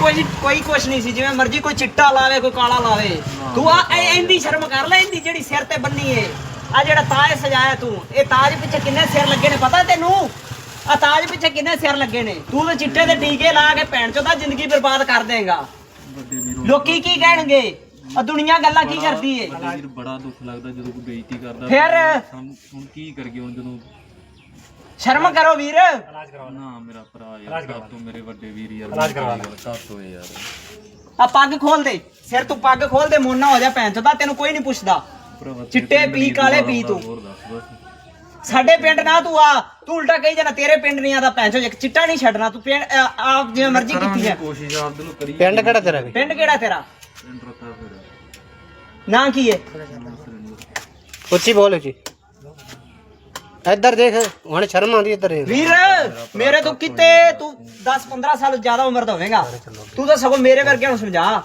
ਕੋਈ ਕੋਈ ਕੁਛ ਨਹੀਂ ਸੀ ਜਿਵੇਂ ਮਰਜ਼ੀ ਕੋਈ ਚਿੱਟਾ ਲਾਵੇ ਕੋਈ ਕਾਲਾ ਲਾਵੇ। ਤੂੰ ਆ ਇਹ- ਇੰਦੀ ਸ਼ਰਮ ਕਰ ਲੈ ਇੰਦੀ ਜਿਹੜੀ ਸਿਰ ਤੇ ਬੰਨੀ ਏ। ਆ ਜਿਹੜਾ ਤਾਜ ਸਜਾਇਆ ਤੂੰ ਇਹ ਤਾਜ ਪਿੱਛੇ ਕਿੰਨੇ ਸਿਰ ਲੱਗੇ ਨੇ ਪਤਾ ਤੈਨੂੰ? ਆ ਤਾਜ ਪਿੱਛੇ ਕਿੰਨੇ ਸਿਰ ਲੱਗੇ ਨੇ? ਤੂੰ ਤਾਂ ਚਿੱਟੇ ਦੇ ਟੀਕੇ ਲਾ ਕੇ ਭੈਣ ਚੋਦਾ ਜ਼ਿੰਦਗੀ ਬਰਬਾਦ ਕਰ ਦੇਂਗਾ। ਲੋਕੀ ਕੀ ਕਹਿਣਗੇ? ਆ ਦੁਨੀਆ ਗੱਲਾਂ ਕੀ ਕਰਦੀ ਏ? ਬੜਾ ਦੁੱਖ ਲੱਗਦਾ ਜਦੋਂ ਕੋਈ ਬੇਇੱਜ਼ਤੀ ਕਰਦਾ। ਫਿਰ? ਸਾਨੂੰ ਹੁਣ ਕੀ ਕਰੀਏ ਹੁਣ ਜਦੋਂ ਸ਼ਰਮ ਕਰੋ ਵੀਰ। ਨਾ ਮੇਰਾ ਭਰਾ ਯਾਰ ਸਭ ਤੋਂ ਮੇਰੇ ਵੱਡੇ ਵੀਰ ਯਾਰ ਇਲਾਜ ਕਰਵਾ ਘੱਟ ਹੋਏ ਯਾਰ ਆ ਪੱਗ ਖੋਲ ਦੇ ਸਿਰ ਤੂੰ ਪੱਗ ਖੋਲ ਦੇ ਮੋਨਾ ਹੋ ਜਾ ਭੈਣ ਚੋਦਾ ਤੈਨੂੰ ਕੋਈ ਨਹੀਂ ਪੁੱਛਦਾ। ਭਰਾਵਾ ਚਿੱਟੇ ਪੀ, ਕਾਲੇ ਪੀ ਤੂੰ। ਹੋਰ ਦੱਸ ਬਸ। ਸਾਡੇ ਪਿੰਡ ਨਾ ਤੂੰ ਆ ਤੂੰ ਉਲਟਾ ਕਹੀ ਜਾਣਾ ਤੇਰੇ ਪਿੰਡ ਨਹੀਂ ਆਦਾ ਭੈਣ ਚੋ ਇੱਕ ਚਿੱਟਾ ਨਹੀਂ ਛੱਡਣਾ ਤੂੰ ਪਿੰਡ ਆ- ਆਪ ਜਿਵੇਂ ਮਰਜ਼ੀ ਕੀਤੀ ਹੈ। ਕੋਸ਼ਿਸ਼ ਆਪਦੇ ਨੂੰ ਕਰੀ ਪਿੰਡ ਕਿਹੜਾ ਤੇਰਾ ਵੀ? ਪਿੰਡ ਕਿਹੜਾ ਤੇਰਾ? ਪਿੰਡ ਰੱਖਾ ਫਿਰ। ਨਾਂ ਕੀ ਹੈ ਉੱਚੀ ਬੋਲ ਉੱਚੀ। ਇੱਧਰ ਦੇਖ, ਹੁਣ ਸ਼ਰਮ ਆਉਂਦੀ ਇੱਧਰ ਦੇਖ। ਵੀਰ, ਮੇਰੇ ਤੋਂ ਕਿਤੇ ਤੂੰ 10 15 ਸਾਲ ਜ਼ਿਆਦਾ ਉਮਰ ਦਾ ਹੋਵੇਗਾ। ਤੂੰ ਤਾਂ ਸਗੋਂ ਮੇਰੇ ਵਰਗਿਆਂ ਨੂੰ ਸਮਝਾ।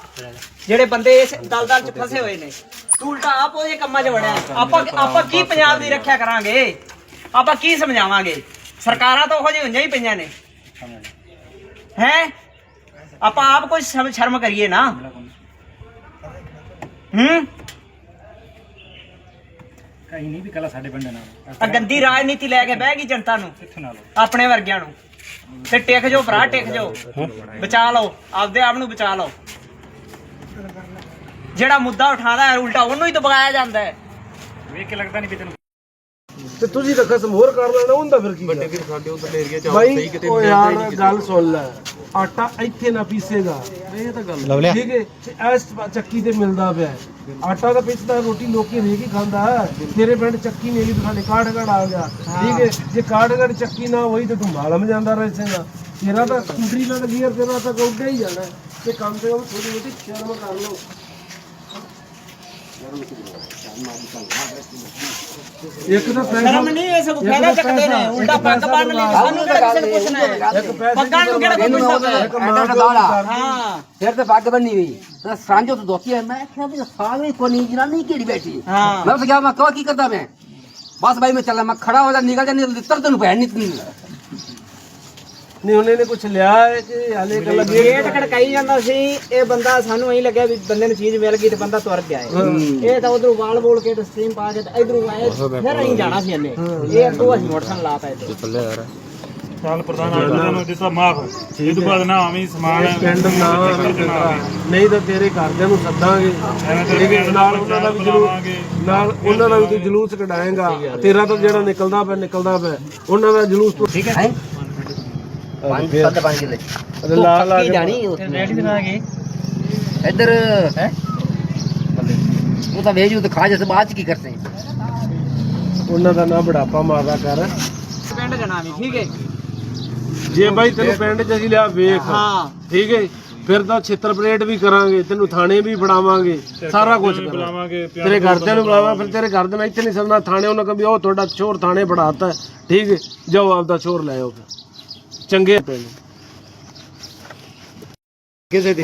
ਜਿਹੜੇ ਬੰਦੇ ਇਸ ਦਲਦਲ ਚ ਫਸੇ ਹੋਏ ਨੇ, ਤੂੰ ਉਲਟਾ ਆਪ ਉਹਦੇ ਕੰਮਾਂ 'ਚ ਵੜਿਆ। ਆਪਾਂ ਆਪਾਂ ਕੀ ਪੰਜਾਬ ਦੀ ਰੱਖਿਆ ਕਰਾਂਗੇ? ਆਪਾਂ ਕੀ ਸਮਝਾਵਾਂਗੇ? ਸਰਕਾਰਾਂ ਤਾਂ ਉਹੋ ਜਿਹੀ ਹੋਈਆਂ ਹੀ ਪਈਆਂ ਨੇ। ਹੈ? ਆਪਾਂ ਆਪ ਕੋਈ ਸ਼ਰਮ ਸ਼ਰਮ ਕਰੀਏ ਨਾ। ਹੂੰ? ਕਹੀਂ ਨਹੀਂ ਵੀ ਕੱਲਾ ਸਾਡੇ ਪਿੰਡ ਨਾਲ ਆ। ਗੰਦੀ ਰਾਜਨੀਤੀ ਲੈ ਕੇ ਬਹਿ ਗਈ ਜਨਤਾ ਨੂੰ। ਆਪਣੇ ਵਰਗਿਆਂ ਨੂੰ। ਤੇ ਟਿਕ ਜਾਓ ਭਰਾ ਟਿਕ ਜਾਓ। ਬਚਾ ਲਓ। ਆਪਦੇ ਆਪ ਨੂੰ ਬਚਾ ਲਓ। ਜਿਹੜਾ ਮੁੱਦਾ ਉਠਾਦਾ ਹੈ ਉਲਟਾ ਉਹਨੂੰ ਹੀ ਦਬਾਇਆ ਜਾਂਦਾ ਹੈ। ਵੇਖ ਕੇ ਲੱਗਦਾ ਨਹੀਂ ਵੀ ਤੈਨੂੰ ਤੇ ਤੁਸੀਂ ਤਾਂ ਖਸਮ ਹੋਰ ਕਰ ਲੈਣਾ ਹੁੰਦਾ ਫਿਰ ਕੀ ਵੱਡੇ ਵੀਰ ਸਾਡੇ ਉਧਰ ਏਰੀਆ ਚ ਬਾਈ ਸਹੀ ਕਿਤੇ ਉਹ ਮਿਲਦਾ ਹੀ ਯਾਰ ਨਹੀਂ ਗੱਲ ਸੁਣ ਲੈ ਆਟਾ ਇੱਥੇ ਨਾ ਪੀਸੇਗਾ। ਇਹ ਤਾਂ ਗੱਲ ਠੀਕ ਹੈ ਤੇ ਇਸ ਚੱਕੀ ਤੇ ਮਿਲਦਾ ਪਿਆ। ਆਟਾ ਤਾਂ ਪਿੱਛਦਾ ਰੋਟੀ ਲੋਕੀ ਰੇਕ ਹੀ ਖਾਂਦਾ। ਤੇਰੇ ਪਿੰਡ ਚੱਕੀ ਨਹੀਂ ਤਾਂ ਸਾਡੇ ਕਾਠਗੜ ਆ ਗਿਆ। ਠੀਕ ਹੈ ਜੇ ਕਾਠਗੜ ਚੱਕੀ ਨਾ ਹੋਈ ਤੇ ਤੂੰ ਮਾਲਮ ਜਾਂਦਾ ਰਹੇਗਾ ਤੇਰਾ ਤਾਂ ਸਕੂਟਰੀ ਨਾਲ ਗੀਅਰ ਤੇਰਾ ਤਾਂ ਗੋਗਾ ਹੀ ਜਾਣਾ। ਤੇ ਕਮ ਸੇ ਕਮ ਥੋੜੀ ਬਹੁਤੀ ਸ਼ਰਮ ਕਰ ਲਓ। ਇੱਕ ਤਾਂ ਪੈਸਾ ਸ਼ਰਮ ਨਹੀਂ ਇਹ ਸਭ ਫਾਇਦਾ ਚੱਕਦੇ ਨੇ ਉਲਟਾ ਪੱਗ ਬੰਨ ਲਈ ਸਾਨੂੰ ਕਿਹੜਾ ਕਿਸੇ ਨੂੰ ਪੁੱਛਣਾ ਹੈ। ਪੱਗਾਂ ਨੂੰ ਕਿਹੜਾ ਕੋਈ ਪੁੱਛਦਾ? ਹੈ ਐਡਾ ਦਾੜਾ ਹਾਂ। ਫਿਰ ਤੇ ਪੱਗ ਬੰਨੀ ਹੋਈ। ਤੇ ਸਾਂਝੋ ਤੋਂ ਦੋਤੀ ਹੈ ਮੈਂ ਕਿਹਾ ਵੀ ਸਾਵੇਂ ਕੋ ਨਹੀਂ ਜਨਾਨੀ ਕਿਹੜੀ ਬੈਠੀ ਮੈਂ ਉਸ ਗਿਆ ਮੈਂ ਕਹਾਂ ਕੀ ਕਰਦਾ ਮੈਂ? ਬਸ ਭਾਈ ਮੈਂ ਚੱਲਾ। ਮੈਂ ਖੜਾ ਹੋ ਜਾ ਨਿਕਲ ਜਾ ਨਹੀਂ ਲਿੱਤਰ ਤੈਨੂੰ ਭੈਣ ਨਹੀਂ ਤਨੀ ਨਹੀਂ ਉਹਨੇ ਨੇ ਕੁਝ ਲਿਆ ਹੈ ਕਿ ਹਾਲੇ ਕੱਲਾ ਗੇਟ ਖੜਕਾਈ ਜਾਂਦਾ ਸੀ ਇਹ ਬੰਦਾ ਸਾਨੂੰ ਐਂ ਲੱਗਿਆ ਵੀ ਬੰਦੇ ਨੂੰ ਚੀਜ਼ ਮਿਲ ਗਈ ਤੇ ਬੰਦਾ ਤੁਰ ਗਿਆ ਹੈ। ਇਹ ਤਾਂ ਉਧਰੋਂ ਵਾਲ ਬੋਲ ਕੇ ਤੇ ਸਟ੍ਰੀਮ ਪਾ ਕੇ ਤੇ ਇਧਰੋਂ ਆਏ ਫਿਰ ਅਸੀਂ ਜਾਣਾ ਸੀ ਇਹਨੇ। ਇਹ ਅੱਗੋਂ ਅਸੀਂ ਮੋਟਰਸਾਈਕਲ ਲਾਤਾ ਇੱਥੇ ਚੱਲ ਪ੍ਰਧਾਨ ਆਟਾ ਨੂੰ ਦਿੱਤਾ ਮਾਫ ਇਹ ਤੋਂ ਬਾਅਦ ਨਾ ਆਵੀਂ ਸਮਾਨ ਪਿੰਡ ਨਾ ਨਹੀਂ ਤਾਂ ਤੇਰੇ ਘਰਦਿਆਂ ਨੂੰ ਸੱਦਾਂਗੇ। ਠੀਕ ਨਾਲ ਉਹਨਾਂ ਦਾ ਵੀ ਜਲੂਸ ਨਾਲ ਉਹਨਾਂ ਦਾ ਵੀ ਤੂੰ ਜਲੂਸ ਕਢਾਏਗਾ। ਤੇਰਾ ਤਾਂ ਜਿਹੜਾ ਨਿਕਲਦਾ ਪਿਆ ਨਿਕਲਦਾ ਪਿਆ। ਉਹਨਾਂ ਦਾ ਜਲੂਸ ਤੂੰ ਠੀਕ ਹੈ। ਪੰਜ ਸੱਤ ਪੰਜ ਕਿਲੇ। ਲਾ ਲਾ ਕੇ ਜਾਣੀ ਇੱਧਰ ਹੈ? ਉਹ ਤਾਂ ਵੇਜੂ ਤੇ ਖਾ ਜਸ ਬਾਅਦ ਚ ਕੀ ਕਰਤੇ ਉਹਨਾਂ ਦਾ ਨਾ ਬੜਾਪਾ ਮਾਰਦਾ ਕਰ। ਪਿੰਡ ਜਾਣਾ ਵੀ ਠੀਕ ਹੈ ਜੇ। ਬਾਈ ਤੈਨੂੰ ਪਿੰਡ ਚ ਅਸੀਂ ਲਿਆ ਵੇਖ। ਹਾਂ। ਠੀਕ ਹੈ ਫਿਰ ਤਾਂ ਛਿੱਤਰ ਪਰੇਡ ਵੀ ਕਰਾਂਗੇ ਤੈਨੂੰ ਥਾਣੇ ਵੀ ਫੜਾਵਾਂਗੇ ਸਾਰਾ ਕੁਝ ਕਰਾਂਗੇ। ਬੁਲਾਵਾਂਗੇ ਤੇਰੇ ਘਰਦਿਆਂ ਨੂੰ ਬੁਲਾਵਾਂ ਫਿਰ ਤੇਰੇ ਘਰ ਦੇ ਨਾਲ ਇੱਥੇ ਨਹੀਂ ਸਰਨਾ ਥਾਣੇ ਉਹਨਾਂ ਕਹਿੰਦੇ ਉਹ ਤੁਹਾਡਾ ਚੋਰ ਥਾਣੇ ਫੜਾਤਾ ਠੀਕ ਹੈ? ਜਾਓ ਆਪਦਾ ਚੋਰ ਲੈ ਆਓ ਫਿਰ। ਚੰਗੇ ਪੈ ਕਿਸੇ ਦੀ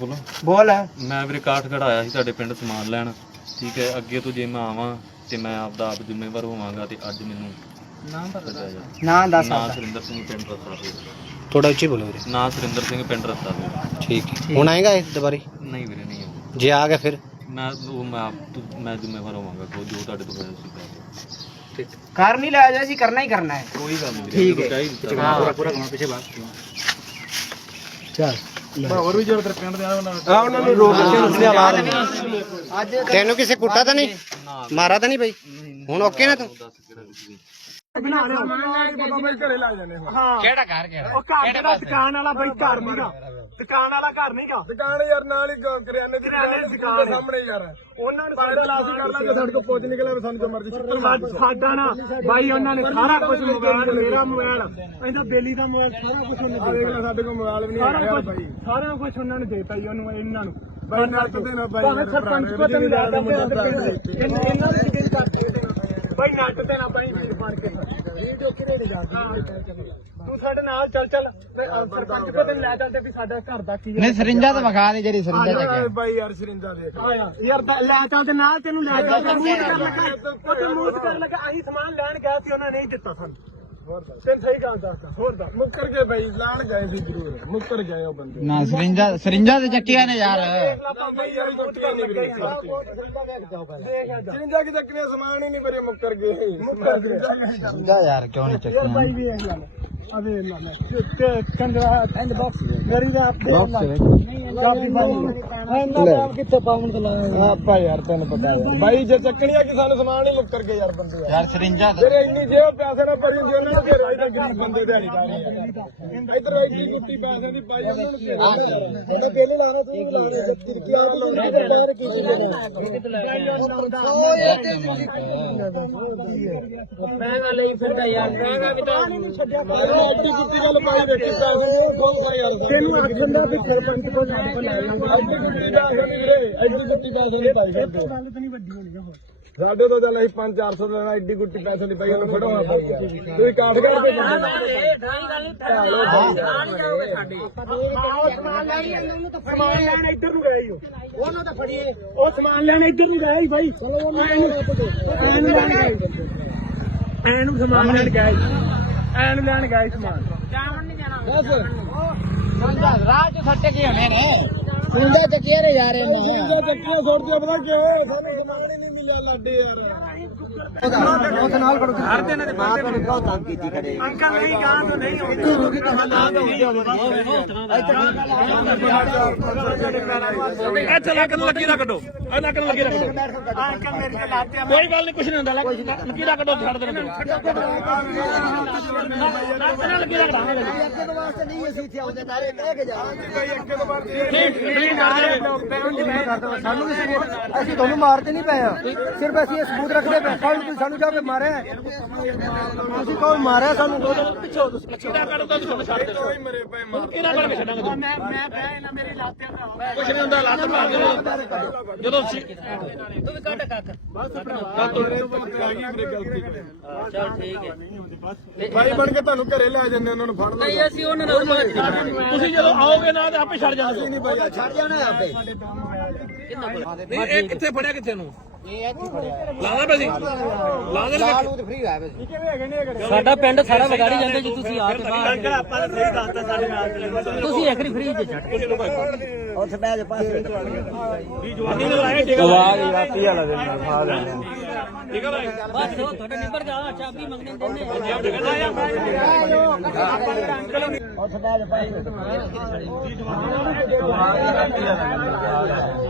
ਬੋਲੋ। ਬੋਲ। ਮੈਂ ਵੀਰੇ ਕਾਠਗੜ ਆਇਆ ਸੀ ਤੁਹਾਡੇ ਪਿੰਡ ਸਮਾਨ ਲੈਣ। ਠੀਕ ਹੈ ਅੱਗੇ ਤੋਂ ਜੇ ਮੈਂ ਆਵਾਂ ਤੇ ਮੈਂ ਆਪਦਾ ਆਪ ਜ਼ਿੰਮੇਵਾਰ ਹੋਵਾਂਗਾ ਤੇ ਅੱਜ ਮੈਨੂੰ ਨਾਂ ਦੱਸ ਨਾਂ ਸੁਰਿੰਦਰ ਸਿੰਘ ਪਿੰਡ ਰਸਤਾ ਦੇ। ਥੋੜਾ ਉੱਚੀ ਬੋਲੋ ਵੀਰੇ। ਨਾਂ ਸੁਰਿੰਦਰ ਸਿੰਘ ਪਿੰਡ ਰਸਤਾ ਦੇ। ਠੀਕ ਹੈ। ਹੁਣ ਆਏਗਾ ਇਸ ਦੁਬਾਰੇ? ਨਹੀਂ ਵੀਰੇ ਨਹੀਂ। ਜੇ ਆ ਗਿਆ ਫਿਰ? ਮੈਂ ਉਹ ਮੈਂ ਆਪ ਤੋਂ- ਮੈਂ ਜ਼ਿੰਮੇਵਾਰ ਹੋਵਾਂਗਾ ਕੋਈ ਜੋ ਤੁਹਾਡੇ ਤੋਂ ਹੋਇਆ ਸੀ। ਕਰ ਨਹੀਂ ਲਿਆ ਜਾ ਅਸੀਂ ਕਰਨਾ ਹੀ ਕਰਨਾ ਹੈ। ਕੋਈ ਗੱਲ ਨਹੀਂ ਠੀਕ ਹੈ। ਚਾਹੀਦਾ ਪੂਰਾ ਪੂਰਾ ਕਮਾ ਪਿੱਛੇ ਬਾਅਦ ਚੱਲ। ਹੋਰ ਵੀ ਜੋਰ ਤੇਰੇ ਪਿੰਡ ਦੇ ਆਉਣਾ ਆ ਉਹਨਾਂ ਨੂੰ ਰੋਕ ਕੇ ਅੱਜ ਤੈਨੂੰ ਕਿਸੇ ਕੁੱਟਾ ਤਾਂ ਨਹੀਂ? ਮਾਰਾ ਤਾਂ ਨਹੀਂ ਬਈ? ਹੁਣ ਓਕੇ ਨਾ ਤੂੰ? ਕਿਹੜਾ ਘਰ ਕਿਹੜਾ? ਉਹ ਘਰ ਜਿਹੜਾ ਦੁਕਾਨ ਵਾਲਾ ਬਈ ਘਰ ਨਹੀਂਗਾ ਦੁਕਾਨ ਵਾਲਾ। ਘਰ ਨਹੀਂਗਾ ਦੁਕਾਨ ਯਾਰ ਨਾਲ ਹੀ ਗ- ਕਰਿਆਨੇ ਦੀ ਦੁਕਾਨ ਦੀ ਦੁਕਾਨ ਦੇ ਸਾਹਮਣੇ ਯਾਰ। ਉਹਨਾਂ ਨੇ ਸਾਡੇ ਕਲਾਸ ਕਰ ਲਾਂਗੇ ਸਾਡੇ ਕੋਲ ਪੁੱਛ ਨਿਕਲਿਆ ਵੀ ਸਾਨੂੰ ਜੋ ਮਰਜ਼ੀ ਛਿੱਤਰ ਸਾਡਾ ਨਾ ਬਾਈ ਉਹਨਾਂ ਨੇ ਸਾਰਾ ਕੁਝ ਮੋਬਾਈਲ ਮੇਰਾ ਮੋਬਾਈਲ ਇਹਦਾ ਬੇਲੀ ਦਾ ਮੋਬਾਈਲ ਸਾਰਾ ਕੁਝ ਉਹਨੇ ਦੇ ਦਿੱਤਾ। ਸਾਡੇ ਕੋਲ ਮੋਬਾਈਲ ਵੀ ਨਹੀਂ ਹੈਗਾ ਬਾਈ। ਸਾਰਾ ਕੁਝ ਉਹਨਾਂ ਨੇ ਦੇਤਾ ਜੀ ਉਹਨੂੰ ਇਹਨਾਂ ਨੂੰ। ਬਾਈ ਨੱਟ ਦੇ ਨਾ ਬਾਈ ਸਰਪੰਚ ਕੋ ਤਾਂ ਮਿਲਾ ਦਿੰਦੇ ਇਹਨਾਂ ਦੇ ਕਿਹੜੀ ਕਰਦੇ ਬਾਈ ਨੱਟ ਤੇ ਨਾ ਬਾਈ ਵੀਰ ਫੜ ਕੇ। ਵੀਡੀਓ ਕਿਹੜੇ ਨੇ ਜਾਂਦੀ ਤੂੰ ਸਾਡੇ ਨਾਲ ਚੱਲ ਚੱਲ। ਮੈਂ, ਸਰਪੰਚ ਕੋ ਤੈਨੂੰ ਲੈ ਜਾਂਦੇ ਵੀ ਸਾਡਾ ਘਰ ਦਾ ਕੀ ਹੈ। ਨਹੀਂ ਸਰਿੰਜਾ ਤਾਂ ਵਿਖਾ ਦੇ ਜਿਹੜੀ ਸਰਿੰਜਾ ਆ ਬਾਈ ਯਾਰ ਸਰਿੰਜਾ ਆ ਯਾਰ ਲੈ ਚੱਲ ਤੇ ਨਾਲ ਤੈਨੂੰ ਲੈ ਜਾ ਕਰ ਮੂੰਹ ਕਰ ਲਗਾ। ਉਹ ਤੇ ਮੂੰਹ ਕਰ ਲਗਾ। ਅਸੀਂ ਸਮਾਨ ਲੈਣ ਗਏ ਸੀ ਉਹਨਾਂ ਨੇ ਨਹੀਂ ਦਿੱਤਾ ਸਾਨੂੰ। ਹੋਰ ਦੱਸ ਤੈਨੂੰ ਸਹੀ ਗੱਲ ਦੱਸਦਾ ਹੋਰ ਦੱਸ ਮੁੱਕਰ ਕੇ ਬਈ ਲਾਣ ਗਏ ਸੀ ਜ਼ਰੂਰ ਮੁੱਕਰ ਗਏ ਉਹ ਬੰਦੇ ਨਾ ਸਰਿੰਜਾ ਸਰਿੰਜਾ ਤੇ ਚੱਕੀਆਂ ਨੇ ਯਾਰ ਬਈ ਯਾਰ ਕੁੱਟ ਕਰਨੀ ਵੀਰੇ ਜਿੰਜਾ ਕੀ ਚੱਕਨੇ ਸਮਾਨ ਹੀ ਨਹੀਂ ਕਰੇ ਮੁੱਕਰ ਗਏ ਸਰਿੰਜਾ ਯਾਰ ਕਿਉਂ ਨਹੀਂ ਯਾਰ ਭਾਈ ਵੀ ਇਹ ਗੱਲ ਅਵੇ ਨਾ ਨਾ ਤੇ ਕੰਦਰਾ ਐਂਡ ਬਾਕਸ ਮੇਰੀ ਦਾ ਆਪਦੇ ਕਾਫੀ ਬਾਈ ਐਂਦਾ ਨਾਮ ਕਿੱਥੇ ਪਾਉਣ ਤੇ ਲਾਇਆ ਆਪਾਂ ਯਾਰ ਤੈਨੂੰ ਪਤਾ ਹੈ। ਬਾਈ ਜੇ ਚੱਕਣੀ ਆ ਕਿ ਸਾਨੂੰ ਸਮਾਨ ਹੀ ਮੁੱਕਰ ਗਏ ਯਾਰ ਬੰਦੇ ਯਾਰ ਯਾਰ ਸਰਿੰਜਾ ਜਿਹੜੇ ਇੰਨੀ ਜੇਬ ਪੈਸੇ ਨਾ ਭਰੀ ਹੁੰਦੀ ਉਹਨਾਂ ਨੂੰ ਘੇਰਾ ਹੀ ਤਾਂ ਗਰੀਬ ਬੰਦੇ ਦਿਹਾੜੀ ਕਰ ਇੱਧਰ ਐਡੀ ਗੁੱਟੀ ਪੈਸੇ ਦੀ ਪਾਈ ਉਹਨਾਂ ਨੂੰ ਘੇਰਾ ਉਹਨੇ ਬਿੱਲ ਲਾਣਾ ਤੂੰ ਵੀ ਲਾਣਾ ਤਿਰਕੀ ਆਪ ਲਾਉਣੀ ਤੇ ਬਾਹਰ ਕੀ ਚੀਜ਼ ਪੈਗਾ ਲਈ ਫਿਰਦਾ ਯਾਰ। ਪੈਗਾ ਵੀ ਤਾਂ ਐਡੀ ਗੁੱਟੀ ਗੱਲ ਪਾਈ ਦੇਖੀ ਪੈਸੇ ਦੇ ਖੋਖਾ ਯਾਰ। ਤੈਨੂੰ ਆਖਣ ਦਾ ਵੀ ਸਰਪੰਚ ਕੋਲ ਨਾ ਬਣਾ ਐਡੀ ਗੁੱਟੀ ਪੈਸੇ ਨਹੀਂ ਵੀਰੇ ਐਡੀ ਗੁੱਟੀ ਪੈਸੇ ਨਹੀਂ ਪਾਈ ਸਾਡੇ ਗੱਲ ਤਾਂ ਨਹੀਂ ਵੱਡੀ ਹੋਣੀ ਸਾਡੇ ਤੋਂ ਚੱਲ ਅਸੀਂ 5-400 ਲੈਣਾ ਐਡੀ ਗੁੱਟੀ ਪੈਸੇ ਨਹੀਂ ਪਾਈ ਉਹਨੂੰ ਫੜੋ ਹਾਂ ਤੁਸੀਂ ਕਾਠ ਕਰਕੇ ਸਮਾਨ ਲੈਣ ਇੱਧਰ ਨੂੰ ਗਏ ਹੀ ਉਹ। ਉਹਨਾਂ ਤਾਂ ਫੜੀਏ। ਉਹ ਸਮਾਨ ਲੈਣ ਇੱਧਰ ਨੂੰ ਗਏ ਹੀ ਬਾਈ। ਚਲੋ ਉਹਨੂੰ ਐਨ ਲੈਣ ਗਏ। ਐਨ ਨੂੰ ਸਮਾਨ ਲੈਣ ਗਏ। ਐਨ ਲੈਣ ਗਏ ਸਮਾਨ। ਜਾਵਣ ਨਹੀਂ ਜਾਣਾ ਰਾਹ ਚ ਸੱਟੇ ਕੀ ਹੋਣੇ ਨੇ। ਸਰਿੰਜਾ ਚੱਕੀਆਂ ਨੇ ਯਾਰ ਇਹਦਾ ਚੱਕੀਆਂ ਸੁੱਟਦੇ ਪਤਾ ਕੀ ਸਾਨੂੰ ਸਮਾਨ ਹੀ ਨਹੀਂ ਮਿਲਿਆ ਲਾਡੇ ਯਾਰ। ਹਰ ਦਿਨ ਦੇ ਮਾਂ ਤੋਂ ਬਹੁਤ ਤੰਗ ਕੀਤੀ ਕਰੇ ਅੰਕਲ ਨਹੀਂ ਗਾਂ ਤੋਂ ਨਹੀਂ ਆਉਂਦੇ ਅੱਛਾ ਲੱਕ ਨੂੰ ਲੱਗੀ ਨਾ ਕੱਢੋ ਆ। ਲੱਕ ਨੂੰ ਲੱਗੀ ਨਾ ਕੱਢੋ ਅੰਕਲ ਮੇਰੇ ਤੇ ਲਾਤੇ ਕੋਈ ਗੱਲ ਨਹੀਂ ਕੁਛ ਨਹੀਂ ਹੁੰਦਾ ਲੱਕੀ ਨਾ ਕੱਢੋ ਛੱਡ ਦੇਣਾ ਲੱਕ ਨਾਲ ਲੱਗੀ ਰੱਖਦਾ ਵਾਸਤੇ ਨਹੀਂ ਅਸੀਂ ਇੱਥੇ ਆਉਂਦੇ ਨਾਰੇ ਕਹਿ ਕੇ ਜਾ ਭਾਈ ਅੱਗੇ ਤੋਂ ਬਾਅਦ ਨਹੀਂ ਕਰਦੇ ਸਾਨੂੰ ਵੀ ਅਸੀਂ ਤੁਹਾਨੂੰ ਮਾਰਦੇ ਨਹੀਂ ਪਏ ਆ। ਸਿਰਫ ਅਸੀਂ ਇਹ ਸਬੂਤ ਰੱਖਦੇ ਪਏ ਕੱਲ ਤੁਸੀਂ ਸਾਨੂੰ ਜਾ ਕੇ ਮਾਰਿਆ ਤੁਸੀਂ ਕਹੋ ਮਾਰਿਆ ਸਾਨੂੰ ਦੋ ਦਿਨ। ਪਿੱਛੇ ਹੋ ਤੁਸੀਂ ਕਿਹੜਾ ਕੱਢ ਦੋ ਤੁਹਾਨੂੰ ਛੱਡ ਦੇਣਾ ਕੋਈ ਮਰੇ ਪਏ ਮਾਰ। ਕਿਹੜਾ ਕੱਢ ਕੇ ਛੱਡਾਂਗੇ ਤੂੰ ਮੈਂ ਮੈਂ ਪੈ ਨਾ ਮੇਰੇ ਲਾਤੇ ਭਰਾ ਕੁਛ ਨਹੀਂ ਹੁੰਦਾ ਲੱਤ ਮਾਰ ਜਦੋਂ ਜਦੋਂ ਸੀ ਤੂੰ ਵੀ ਕੱਢ ਕੱਕ ਚਲ ਠੀਕ ਹੈ। ਭਾਈ ਬਣ ਕੇ ਤੁਹਾਨੂੰ ਘਰੇ ਲੈ ਜਾਂਦੇ ਉਹਨਾਂ ਨੂੰ ਫੜ ਲਓ ਨਹੀਂ ਅਸੀਂ ਉਹਨਾਂ ਨਾਲ ਬਾਤ ਕਰਾਂਗੇ ਤੁਸੀਂ ਜਦੋਂ ਆਓਗੇ ਨਾ ਤੇ ਆਪੇ ਛੱਡ ਜਾਣਗੇ ਨਹੀਂ ਭਾਈ ਛੱਡ ਜਾਣਾ ਆਪੇ। ਨਹੀਂ ਇਹ ਕਿੱਥੇ ਫੜਿਆ ਕਿੱਥੇ ਨੂੰ? ਇਹ ਇੱਥੇ ਫੜਿਆ ਲਾਦਾ ਪੈ ਸੀ ਲਾਦਾ ਲਾਲ ਉਹ ਤੇ ਫ੍ਰੀ ਆਇਆ ਵੈਸੇ ਸਾਡਾ ਪਿੰਡ ਸਾਰਾ ਵਿਗਾੜੀ ਜਾਂਦੇ ਜੀ ਤੁਸੀਂ ਆ ਕੇ ਬਾਹਰ ਆਪਾਂ ਸਹੀ ਦੱਸਤਾ ਸਾਡੇ ਨਾਲ ਤੁਸੀਂ ਐਕਰੀ ਫ੍ਰੀ ਚ ਛੱਡ ਉੱਥੇ ਬਹਿ ਜਾ ਪਾਸੇ ਜਵਾਨੀ ਨੇ ਲਾਇਆ ਟਿਕਾ ਵਾਹ ਰਾਤੀ ਵਾਲਾ ਦਿਨ ਖਾ ਲੈਣਾ ਟਿਕਾ ਲਾਇਆ ਬਸ ਤੁਹਾਡੇ ਨਿਬਰ ਜਾ ਚਾਬੀ ਮੰਗਦੇ ਦਿੰਦੇ ਉੱਥੇ ਬਹਿ ਜਾ ਪਾਸੇ ਉੱਥੇ ਚੱਲ ਬੈ ਤੁਹਾਡੇ ਨਿਬਰ ਜਾ ਚਾਬੀ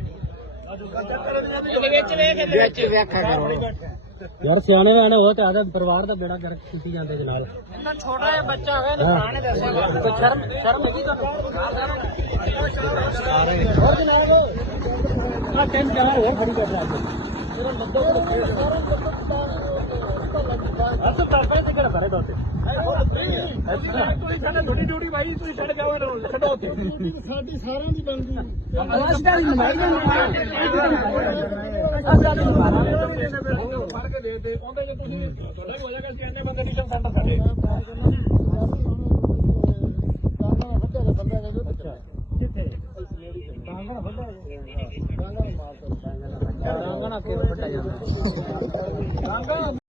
ਵਿੱਚ ਵਿਆਖਿਆ ਕਰੋ ਯਾਰ ਸਿਆਣੇ ਵਾਣੇ ਹੋ ਤੇ ਆਦਾ ਪਰਿਵਾਰ ਦਾ ਬੇੜਾ ਗਰਕ ਕੀਤੀ ਜਾਂਦੇ ਦੇ ਨਾਲ ਇੰਨਾ ਛੋਟਾ ਜਿਹਾ ਬੱਚਾ ਹੋਇਆ ਨਾ ਸਾਣੇ ਦੱਸੇਗਾ ਕੋਈ ਸ਼ਰਮ ਸ਼ਰਮ ਹੈਗੀ ਤੁਹਾਨੂੰ? ਹੋਰ ਜਨਾਬ? ਆ ਟੈਂਟ ਕਰਾ ਹੋਰ ਖੜੀ ਕਰ ਰਿਹਾ ਅੱਜ ਤਾਂ ਪਾਪਾ ਸਾਡੇ ਤੁਹਾਡੀ ਡਿਊਟੀ ਭਾਈ ਤੁਸੀਂ ਛੱਡ ਜਾਓ ਇਹਨਾਂ ਛੱਡੋ ਉੱਥੇ ਸਾਡੀ ਸਾਰਿਆਂ ਦੀ ਬਣਦੀ ਅਸਟਾ ਦੀ ਨਮਾਜ਼ ਫੜ ਕੇ ਦੇ ਦੇ ਉਹਦੇ ਜੇ ਤੁਸੀਂ ਤੁਹਾਡਾ